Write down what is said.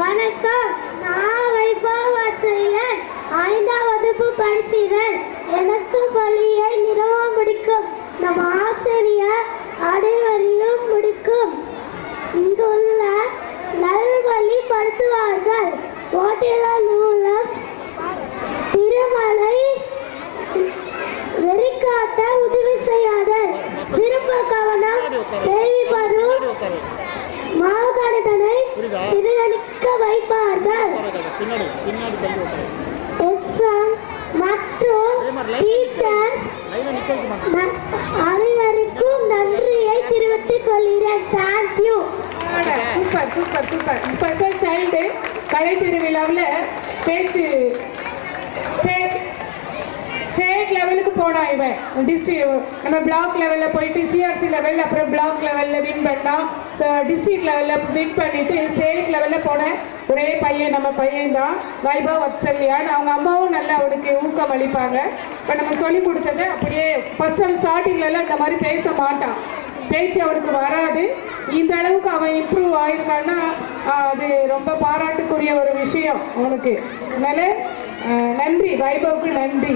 வணக்கம். நான் வைபவ் வாத்சல்யன் 5ஆம் வகுப்பு படிக்கிறேன். எனக்கு பள்ளியை மிகவும் பிடிக்கும். நம் ஆசிரியர் அனைவரையும் பிடிக்கும். இங்குள்ள நல்வழிப்படுத்துவார்கள். போட்டிகள் மூலம் திருமலை வெளிக்காட்ட உதவி செய்யாதல். சிறப்பு கவனம் தேவைப்படும் மாகாணத்தினை சிறுகணிக்க வைப்பார்கள். எக்ஸாம் மற்றும் டீச்சர்ஸ் அனைவருக்கும் நன்றியை தெரிவித்துக் கொள்கிறேன். Thank you. Super super super. Special child கலை திருவிழாவில் பேச்சு ஸ்டேட் லெவலுக்கு போனா இவன். நம்ம பிளாக் லெவலில் போயிட்டு சிஆர்சி லெவலில் அப்புறம் பிளாக் லெவலில் வின் பண்ணோம். ஸோ டிஸ்ட்ரிக்ட் லெவலில் வின் பண்ணிட்டு ஸ்டேட் லெவலில் போன ஒரே பையன் நம்ம பையன்தான் வைபவ் வாத்சல்யன். அவங்க அம்மாவும் நல்லா அவனுக்கு ஊக்கம் அளிப்பாங்க. இப்போ நம்ம சொல்லி கொடுத்தது அப்படியே ஃபர்ஸ்ட் அவன் ஸ்டார்டிங்லலாம் இந்த மாதிரி பேச மாட்டான், பேச்சு அவனுக்கு வராது. இந்த அளவுக்கு அவன் இம்ப்ரூவ் ஆயிருக்கான்னா அது ரொம்ப பாராட்டுக்குரிய ஒரு விஷயம் அவனுக்கு. அதனால நன்றி வைபவுக்கு நன்றி.